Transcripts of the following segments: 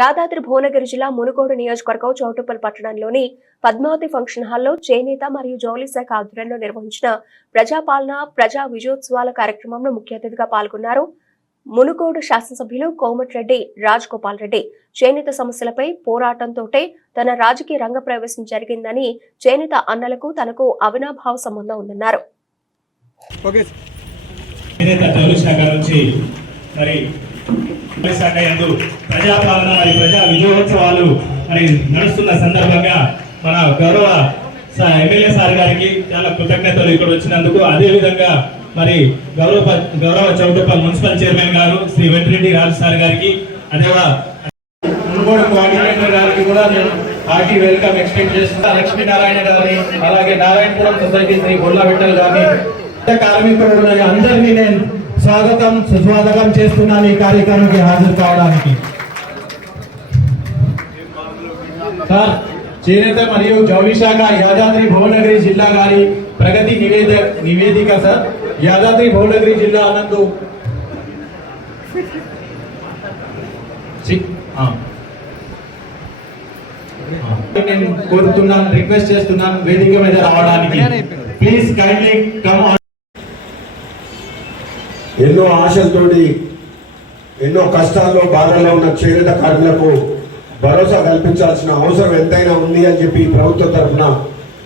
యాదాద్రి భువనగిరి జిల్లా మునుగోడు నియోజకవర్గం చౌటుప్పల్ పట్టణంలోని పద్మావతి ఫంక్షన్ హాల్లో చేనేత మరియు జౌళి శాఖ ఆధ్వర్యంలో నిర్వహించిన ప్రజాపాలన ప్రజా విజయోత్సవాల కార్యక్రమంలో ముఖ్య అతిథిగా పాల్గొన్నారు. మునుగోడు శాసనసభ్యులు కోమటిరెడ్డి రాజగోపాల్ రెడ్డి చేనేత సమస్యలపై పోరాటంతోటే తన రాజకీయ రంగ ప్రవేశం జరిగిందని, చేనేత అన్నలకు తనకు అవినాభావ సంబంధం ఉందన్నారు. ప్రజాపాలన మరియు ప్రజా విజయోత్సవాలు మరి నడుస్తున్న సందర్భంగా మన గౌరవ ఎమ్మెల్యే సార్ గారికి చాలా కృతజ్ఞతలు ఇక్కడ వచ్చినందుకు, అదే విధంగా మరి గౌరవ చౌటుప్పల్ మున్సిపల్ చైర్మన్ గారు శ్రీ వెంకటరెడ్డి రాజు సార్ గారికి, అదే మునుగోడు కోఆర్డినేటర్ గారికి కూడా నేను హార్టీ వెల్కమ్ ఎక్స్టెండ్ చేస్తున్నాను. లక్ష్మీనారాయణ గారి, అలాగే నారాయణపురం సొసైటీ శ్రీ గొల్ల విఠల్ గారిని, కార్మికులు అందరినీ నేను స్వాగతం సుస్వాగతం చేస్తున్నాను ఈ కార్యక్రమానికి హాజరు కావడానికి. సార్, చేనేత మరియు జౌళి శాఖ యాదాద్రి భువనగిరి జిల్లా గారి ప్రగతి నివేదిక సార్. యాదాద్రి భువనగిరి జిల్లా నందు నేను కోరుతున్నాను, రిక్వెస్ట్ చేస్తున్నాను వేదిక మీద రావడానికి. Please kindly come on. ఎన్నో ఆశలతోటి ఎన్నో కష్టాల్లో బాధల్లో ఉన్న చేనేత కార్మికులకు భరోసా కల్పించాల్సిన అవసరం ఎంతైనా ఉంది అని చెప్పి ప్రభుత్వం తరఫున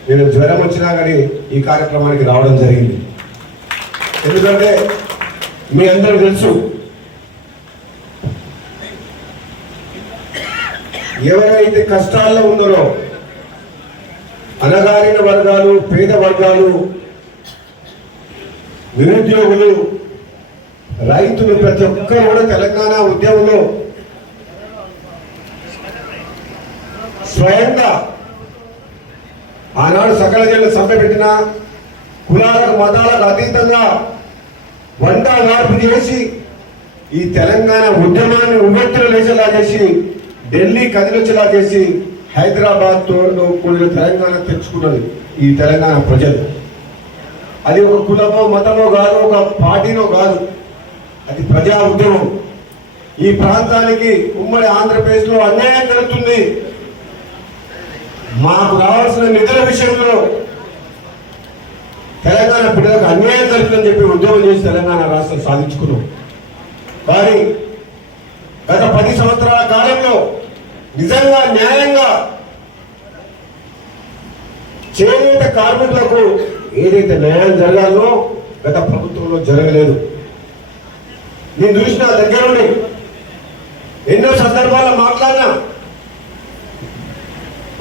నేను జ్వరం వచ్చినా కానీ ఈ కార్యక్రమానికి రావడం జరిగింది. ఎందుకంటే మీ అందరూ తెలుసు, ఎవరైతే కష్టాల్లో ఉన్నారో అణగారిన వర్గాలు, పేద వర్గాలు, నిరుద్యోగులు, రైతులు, ప్రతి ఒక్కరు కూడా తెలంగాణ ఉద్యమంలో స్వయంగా ఆనాడు సకల జనులు సమ్మె పెట్టిన, కులాలకు మతాలకు అతీతంగా వంట మార్పు చేసి ఈ తెలంగాణ ఉద్యమాన్ని ఉవ్వెత్తున లేచేలా చేసి, ఢిల్లీ కదిలొచ్చేలా చేసి, హైదరాబాద్ తో కూడిన తెలంగాణ తెచ్చుకున్నది ఈ తెలంగాణ ప్రజలు. అది ఒక కులమో మతమో కాదు, ఒక పార్టీనో కాదు, అది ప్రజా ఉద్యమం. ఈ ప్రాంతానికి ఉమ్మడి ఆంధ్రప్రదేశ్ లో అన్యాయం జరుగుతుంది, మాకు రావాల్సిన నిధుల విషయంలో తెలంగాణ బిడ్డలకు అన్యాయం జరుగుతుందని చెప్పి ఉద్యమం చేసి తెలంగాణ రాష్ట్రం సాధించుకున్నాం. కానీ గత 10 సంవత్సరాల కాలంలో నిజంగా న్యాయంగా చేనేత కార్మికులకు ఏదైతే న్యాయం జరగాలో గత ప్రభుత్వంలో జరగలేదు. నేను చూసిన దగ్గరుండి ఎన్నో సందర్భాల్లో మాట్లాడినా.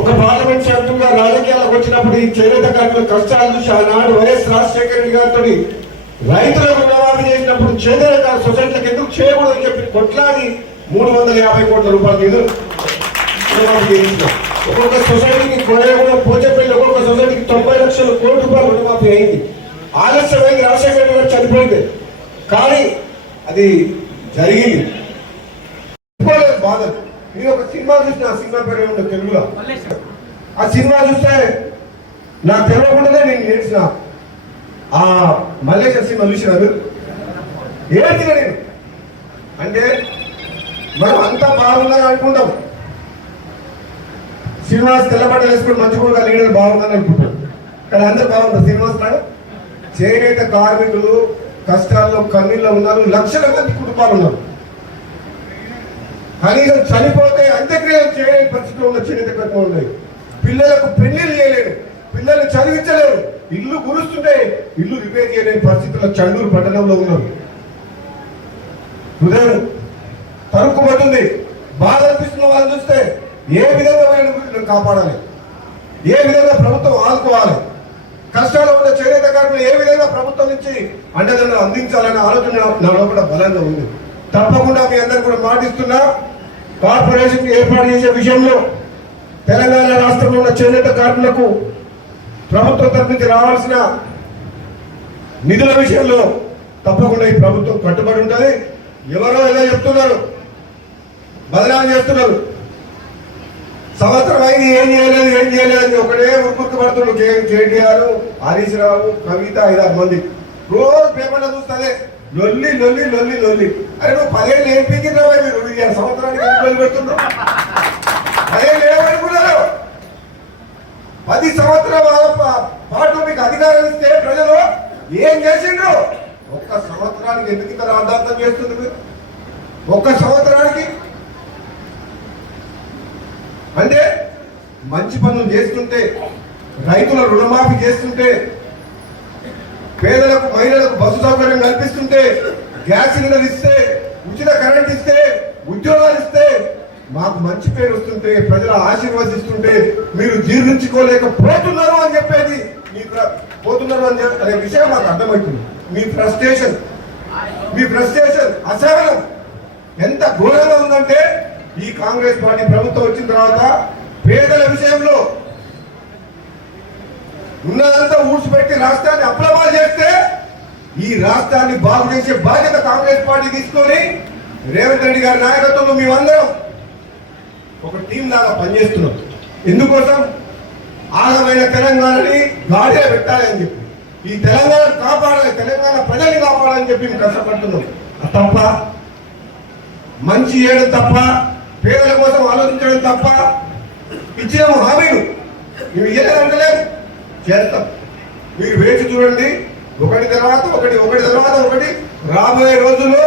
ఒక పార్లమెంట్ సభ్యులుగా రాజకీయాలకు వచ్చినప్పుడు ఈ చేనేత కార్మికుల కష్టాలు చూసి ఆనాడు వైఎస్ రాజశేఖర రెడ్డి గారితో రైతులకు రుణమాఫీ చేసినప్పుడు చేనేత సొసైటీలకు ఎందుకు చేయకూడదని చెప్పి కొట్లాడి 350 కోట్ల రూపాయలు నిధులు రుణమాఫీ చేయించిన. ఒక్కొక్క సొసైటీకి పోచపల్లి ఒక్కొక్క సొసైటీకి 90 లక్షల కోట్ల రూపాయలు రుణమాఫీ అయింది. ఆలస్యమైంది, రాజశేఖర రెడ్డి గారు చనిపోయింది, కానీ అది జరిగింది. బాధ. నేను ఒక సినిమా చూసిన, ఆ సినిమా పేరు ఏముందో తెలుగులో, ఆ సినిమా చూస్తే నాకు తెలియకుండానే నేను ఏడ్చిన. ఆ మల్లేశ్వర సినిమా చూసిన ఏడ్చిన నేను. అంటే మనం అంతా బాగుందని అనుకుంటాం, శ్రీనివాస్ తెల్లబట్టలు వేసుకుని మంచిగా లీడర్ బాగుందని అనుకుంటాం, కానీ అందరు బాగుంటారు. శ్రీనివాస్ నాడు చేనేత కార్మికులు కష్టాల్లో కన్నీళ్ళు ఉన్నారు, లక్షల మంది కుటుంబాలు ఉన్నారు. కనీసం చనిపోతే అంత్యక్రియలు చేయలేని పరిస్థితిలో ఉన్న చేనేత కార్మికులు ఉన్నాయి. పిల్లలకు పెళ్లిళ్ళు చేయలేరు, పిల్లలు చదివించలేరు, ఇల్లు గురుస్తుంటే ఇల్లు రిపేర్ చేయలేని పరిస్థితుల్లో చండూరు పట్టణంలో ఉన్నారు. హృదయం తరుక్కుపోతుంది, బాధ అనిపిస్తున్న వాళ్ళు చూస్తే ఏ విధంగా వీళ్ళని కాపాడాలి, ఏ విధంగా ప్రభుత్వం ఆదుకోవాలి, కష్టాలు ఉన్న చేనేత కార్మికులు ఏ విధంగా ప్రభుత్వం నుంచి అండదండలు అందించాలనే ఆలోచన నా లోపల బలంగా ఉంది. తప్పకుండా మీ అందరూ కూడా మాటిస్తున్నా, కార్పొరేషన్ ఏర్పాటు చేసే విషయంలో తెలంగాణ రాష్ట్రంలో ఉన్న చేనేత కార్మికులకు ప్రభుత్వం తరఫు నుంచి రావాల్సిన నిధుల విషయంలో తప్పకుండా ఈ ప్రభుత్వం కట్టుబడి ఉంటుంది. ఎవరో ఏదో చెప్తున్నారు, బదనాలు చేస్తున్నారు, సంవత్సరం అయింది ఏం చేయలేదు ఒకటే ఉరుకుర్కు పడుతున్నాడు. కేటీఆర్, హరీష్ రావు, కవిత, 5-6 మంది రోజు పేపర్లో చూస్తే లొల్లి లొల్లి లొల్లి లొల్లి. అరే నువ్వు 10 ఏళ్ళు ఏం పీకిందా మీరు? 20 సంవత్సరానికి ఎందుకు లొల్లి పెడుతున్నావు? 10 ఏళ్ళు ఏమనుకున్నారు? 10 సంవత్సరాల పాటు మీకు అధికారం ఇస్తే ప్రజలు ఏం చేసిండ్రు? ఒక్క సంవత్సరానికి ఎందుకు ఇంత రాద్ధాంతం చేస్తుంది మీరు? ఒక్క సంవత్సరానికి అంటే మంచి పనులు చేస్తుంటే, రైతుల రుణమాఫీ చేస్తుంటే, పేదలకు మహిళలకు బస్సు సౌకర్యం కల్పిస్తుంటే, గ్యాస్ సిలిండర్ ఇస్తే, ఉచిత కరెంట్ ఇస్తే, ఉద్యోగాలు ఇస్తే, మాకు మంచి పేరు వస్తుంటే, ప్రజలు ఆశీర్వదిస్తుంటే మీరు జీర్ణించుకోలేకపోతున్నారు అని చెప్పేది పోతున్నారు అనే విషయం మాకు అర్థమవుతుంది. మీ ఫ్రస్ట్రేషన్ అసహనం ఎంత ఘోరంగా ఉందంటే, ఈ కాంగ్రెస్ పార్టీ ప్రభుత్వం వచ్చిన తర్వాత పేదల విషయంలో ఉన్నదంతా ఊడ్చిపెట్టి రాష్ట్రాన్ని అప్లమాలు చేస్తే, ఈ రాష్ట్రాన్ని బాగు చేసే బాధ్యత కాంగ్రెస్ పార్టీ తీసుకొని రేవంత్ రెడ్డి గారి నాయకత్వంలో మేమందరం ఒక టీం లాగా పనిచేస్తున్నాం. ఎందుకోసం? ఆగమైన తెలంగాణని గాడిలో పెట్టాలి అని చెప్పి, ఈ తెలంగాణ కాపాడాలి, తెలంగాణ ప్రజల్ని కాపాడాలని చెప్పి మేము కష్టపడుతున్నాం. తప్ప మంచి చేయడం తప్ప, పేదల కోసం ఆలోచించడం తప్ప, ఇచ్చిన హామీలు మేము ఇయ్యలేదంటలేదు, చేస్తాం. మీరు వేచి చూడండి, ఒకటి తర్వాత ఒకటి రాబోయే రోజుల్లో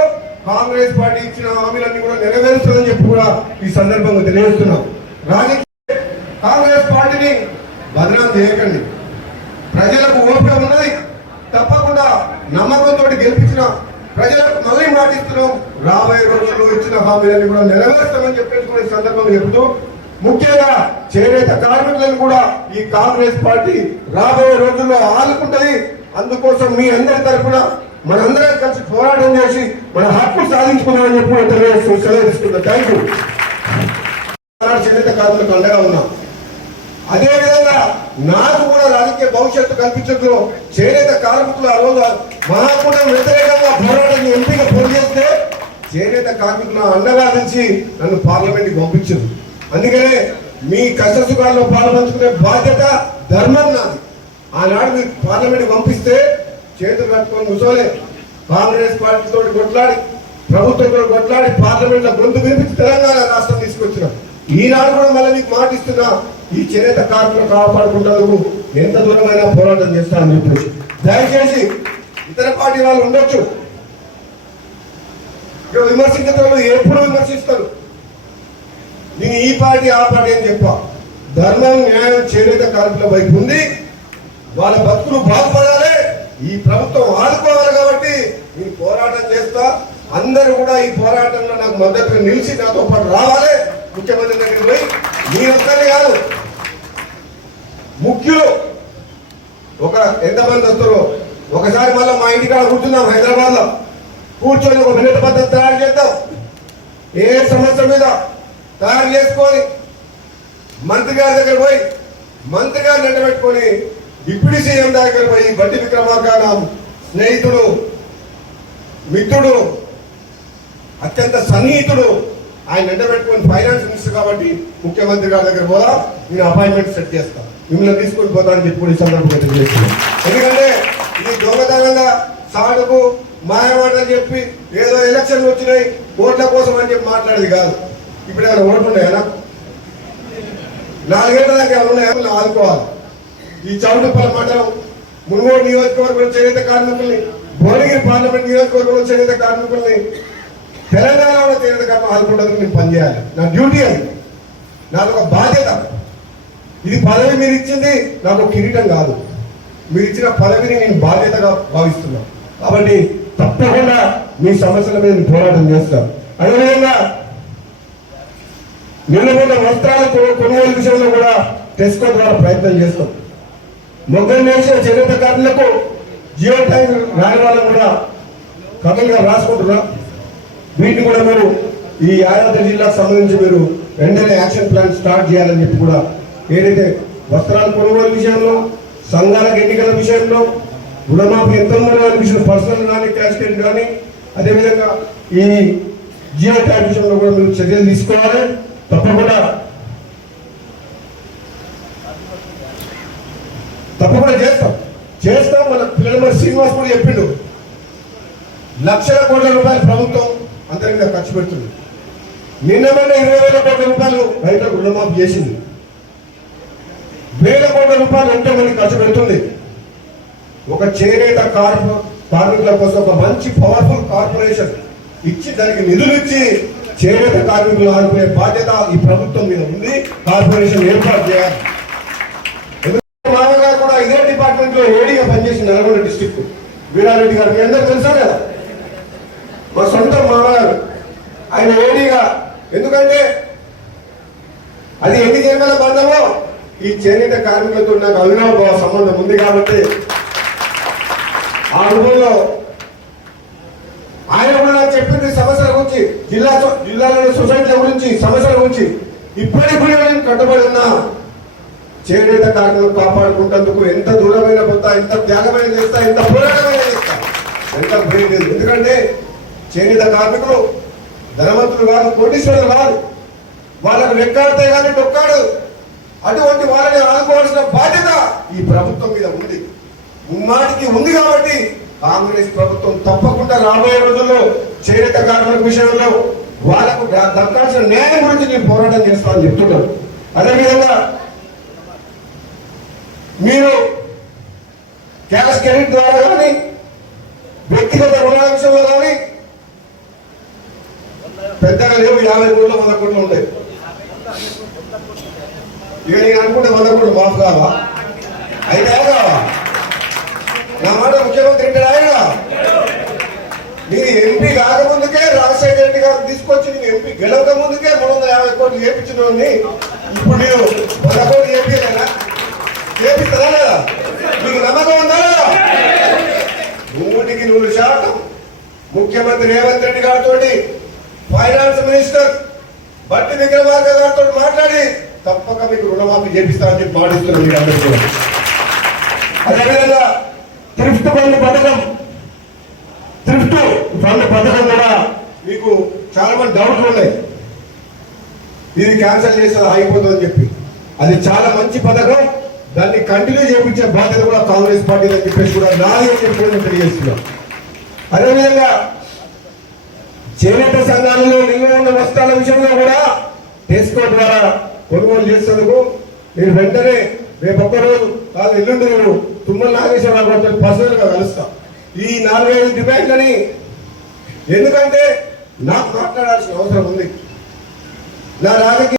కాంగ్రెస్ పార్టీ ఇచ్చిన హామీలన్నీ కూడా నెరవేరుస్తుందని చెప్పి కూడా ఈ సందర్భంగా తెలియజేస్తున్నాం. రాజకీయ కాంగ్రెస్ పార్టీని బదనాం చేయకండి. ప్రజలకు ఓపిక ఉన్నది, తప్పకుండా నమ్మకంతో గెలిపించిన ప్రజలకు మళ్ళీ మాటిస్తున్నాం. రాబోయే రోజుల్లో ఇచ్చిన హామీలన్నీ కూడా నెరవేరుస్తామని చెప్పేసి కూడా ఈ సందర్భంగా చెబుతూ, ముఖ్యంగా చేనేత కార్మికులను కూడా ఈ కాంగ్రెస్ పార్టీ రాబోయే రోజుల్లో ఆదుకుంటది. అందుకోసం మీ అందరి తరఫున మనందరం కలిసి పోరాటం చేసి మన హక్కు సాధించుకున్నామని చెప్పి తెలియజేస్తూ సెలవు తీసుకుంటాం. Thank you. చేనేత కార్మికులకు అండగా ఉన్నాం. అదేవిధంగా నాకు కూడా రాజకీయ భవిష్యత్తు కల్పించడంలో చేనేత కార్మికులు ఆ రోజు మహాకూటమి వ్యతిరేకంగా పోరాటం ఎంపీగా పోటీ చేస్తే చేనేత కార్మికులు అండగా నుంచి నన్ను పార్లమెంట్కి పంపించారు. అందుకనే మీ కష్ట సుఖాల్లో పాల్పంచుకునే బాధ్యత, ధర్మం నాది. ఆనాడు మీరు పార్లమెంట్కి పంపిస్తే చేతులు కట్టుకొని కూర్చోలే, కాంగ్రెస్ పార్టీతో కొట్లాడి, ప్రభుత్వంతో కొట్లాడి పార్లమెంట్ లో గొంతు వినిపించి తెలంగాణ రాష్ట్రం తీసుకొచ్చినాం. ఈనాడు కూడా మళ్ళీ మీకు మాటిస్తున్నా, ఈ చేనేత కార్మికులు కాపాడుకుంటూ ఎంత దూరమైనా పోరాటం చేస్తానని చెప్పేసి. దయచేసి ఇతర పార్టీ వాళ్ళు ఉండొచ్చు, విమర్శించేటప్పుడు ఎప్పుడు విమర్శిస్తారు. నేను ఈ పార్టీ ఆ పార్టీ అని చెప్పా. ధర్మం, న్యాయం చేనేత కార్మికుల వైపు ఉంది. వాళ్ళ భక్తులు బాగుపడాలి, ఈ ప్రభుత్వం ఆదుకోవాలి. కాబట్టి నేను పోరాటం చేస్తా. అందరూ కూడా ఈ పోరాటంలో నాకు మద్దతుగా నిలిచి నాతో పాటు రావాలి. ముఖ్యమంత్రి దగ్గరికి పోయి మీరొక్కరే కాదు, ముఖ్యులు ఒక ఎంతమంది వస్తారో ఒకసారి మళ్ళీ మా ఇంటికాడ కూర్చున్నాం హైదరాబాద్ లో, కూర్చొని ఒక వినతి పద్ధతి తయారు చేద్దాం. ఏ సమస్య మీద తయారు చేసుకొని మంత్రి గారి దగ్గర పోయి మంత్రి గారిని ఎండబెట్టుకొని డిప్యూటీ సీఎం దగ్గర పోయి బట్టి విక్రమార్క స్నేహితుడు, మిత్రుడు, అత్యంత సన్నిహితుడు, ఆయన ఎండబెట్టుకొని ఫైనాన్స్ మినిస్టర్ కాబట్టి ముఖ్యమంత్రి గారి దగ్గర పోదా, నేను అపాయింట్మెంట్ సెట్ చేస్తాను, మిమ్మల్ని తీసుకొని పోతానని చెప్పి కూడా ఈ సందర్భంగా తెలియజేస్తున్నాను. ఎందుకంటే ఇది దొంగతనంగా సాడుకు మాయమాటలు చెప్పి ఏదో ఎలక్షన్లు వచ్చినాయి ఓట్ల కోసం అని చెప్పి మాట్లాడేది కాదు. ఇప్పుడు ఏమైనా ఓట్లు ఉన్నాయా? 4 ఏళ్ళ దాకా ఏమైనా ఉన్నాయా? ఆదుకోవాలి. ఈ చౌటుపల్లి మండలం, మునుగోడు నియోజకవర్గంలో చేనేత కార్మికుల్ని, భువనగిరి పార్లమెంట్ నియోజకవర్గంలో చేనేత కార్మికుల్ని, తెలంగాణలో చేనేత కార్మికులు ఆదుకుంటానికి నేను పనిచేయాలి. నా డ్యూటీ అది, నాదొక బాధ్యత. ఇది పదవి మీరు ఇచ్చింది నాకు కిరీటం కాదు, మీరు ఇచ్చిన పదవిని నేను బాధ్యతగా భావిస్తున్నాను. కాబట్టి తప్పకుండా మీ సమస్యల మీద నేను పోరాటం చేస్తాను. అదేవిధంగా నిలబడిన వస్త్రాల కొనుగోలు విషయంలో కూడా టెస్కో ద్వారా ప్రయత్నం చేస్తాం. మొగ్గలు నేసిన చేనేత కార్మికులకు జియో ట్యాగ్ రాని వాళ్ళని కూడా కథలుగా రాసుకుంటున్నాం. వీటిని కూడా మీరు ఈ యాదాద్రి జిల్లాకు సంబంధించి మీరు వెంటనే యాక్షన్ ప్లాన్ స్టార్ట్ చేయాలని చెప్పి కూడా, ఏదైతే వస్త్రాల కొనుగోలు విషయంలో, సంఘాలకు ఎన్నికల విషయంలో, రుణమాఫీ ఎంత విషయం, పర్సనల్ కానీ క్యాష్ క్రెడిట్ కానీ, అదేవిధంగా ఈ జియో ట్యాగ్ విషయంలో కూడా మీరు చర్యలు తీసుకోవాలి. తప్పకుండా చేస్తాం. మన పిల్లల శ్రీనివాస్ కూడా చెప్పిండు, లక్షల కోట్ల రూపాయలు ప్రభుత్వం అంతరంగా ఖర్చు పెడుతుంది. నిన్న మొన్న 20,000 కోట్ల రూపాయలు రైతులకు రుణమాఫీ చేసింది. వేల కోట్ల రూపాయలు ఎంతో మంది ఖర్చు పెడుతుంది. ఒక చేనేత కార్మికుల కోసం ఒక మంచి పవర్ఫుల్ కార్పొరేషన్ ఇచ్చి దానికి నిధులు ఇచ్చి చేనేత కార్మికులు ఆదుకునే బాధ్యత ఈ ప్రభుత్వం మీద ఉంది. కార్పొరేషన్ ఏర్పాటు చేయాలి. మామగారు కూడా ఇదే డిపార్ట్మెంట్ లో ఏడీగా పనిచేసి నల్గొండ డిస్ట్రిక్ట్ వీరారెడ్డి గారు మీ అందరూ తెలుసా కదా, మా సొంత మామగారు ఆయన ఏడీగా. ఎందుకంటే అది ఎన్ని జన్మల బంధమో ఈ చేనేత కార్మికులతో నాకు అవినాభావ సంబంధం ఉంది కాబట్టి ఆ అనుభవంలో ఆయన కూడా నాకు చెప్పింది సమస్యల గురించి, జిల్లాలోని సొసైటీల గురించి, సమస్యల గురించి. ఇప్పటికీ నేను కట్టుబడి ఉన్నా చేనేత కార్మికులు కాపాడుకుంటేందుకు ఎంత దూరమైన పోతా, ఎంత త్యాగమైన చేస్తా, ఎంత పోరాటమైన చేస్తా, ఎంత భయం లేదు. ఎందుకంటే చేనేత కార్మికులు ధనవంతులు కాదు, కోటీశ్వరులు కాదు, వాళ్ళకు లెక్కాడితే కానీ డొక్కాడు. అటువంటి వాళ్ళని ఆదుకోవాల్సిన బాధ్యత ఈ ప్రభుత్వం మీద ఉంది, ముమ్మాటికి ఉంది. కాబట్టి కాంగ్రెస్ ప్రభుత్వం తప్పకుండా రాబోయే రోజుల్లో చేనేత కార్మికుల విషయంలో వాళ్ళకు దక్కాల్సిన న్యాయం గురించి నేను పోరాటం చేస్తానని చెప్తున్నాను. అదేవిధంగా మీరు క్యాష్ క్రెడిట్ ద్వారా కానీ వ్యక్తిగత రుణాల విషయంలో కానీ పెద్దగా లేవు, 50 కోట్లు 100 కోట్లు ఉంటాయి. ఇక నేను అనుకుంటే 100 కోట్లు మాఫ్ కావా? అయితే కావా? నా మాట ముఖ్యమంత్రి ఇక్కడ ఆయన నేను ఎంపీ కాకముందుకే రాజశేఖర రెడ్డి గారు తీసుకొచ్చి నేను ఎంపీ గెలవక ముందుకే 350 కోట్లు చేపించిన ఇప్పుడు నేను 100 కోట్లు చేపించలేనా? చేపిస్తారా లేదా? మీకు నమ్మకం ఉందా? 100% ముఖ్యమంత్రి రేవంత్ రెడ్డి గారితో, ఫైనాన్స్ మినిస్టర్ బట్టి విక్రమార్క గారితో మాట్లాడి తప్పక మీకు రుణమాఫీ చేపిస్తామని చెప్పి మాటిస్తున్నాం మీరు అందరూ కూడా. అదేవిధంగా థ్రిఫ్ట్ ఫండ్ పథకం, థ్రిఫ్ట్ ఫండ్ పథకం కూడా మీకు చాలా మంది డౌట్లు ఉన్నాయి, ఇది క్యాన్సిల్ చేస్తే అయిపోతుందని చెప్పి. అది చాలా మంచి పథకం, దాన్ని కంటిన్యూ చేయించే బాధ్యత కూడా కాంగ్రెస్ పార్టీ అని చెప్పేసి కూడా నాది అని చెప్పి నేను తెలియజేస్తున్నాం. అదేవిధంగా చేనేత సంఘాలలో నిల్వ ఉన్న వస్త్రాల విషయంలో కూడా టెస్కో ద్వారా కొనుగోలు చేసేందుకు నేను వెంటనే రేపు ఒక్కరోజు కాదు ఎల్లుండి నేను తుమ్మల నాగేశ్వరరావు గారితో పర్సనల్ గా కలుస్తా. ఈ 4-5 డిమాండ్లని, ఎందుకంటే నాకు మాట్లాడాల్సిన అవసరం ఉంది. నా రాజకీయ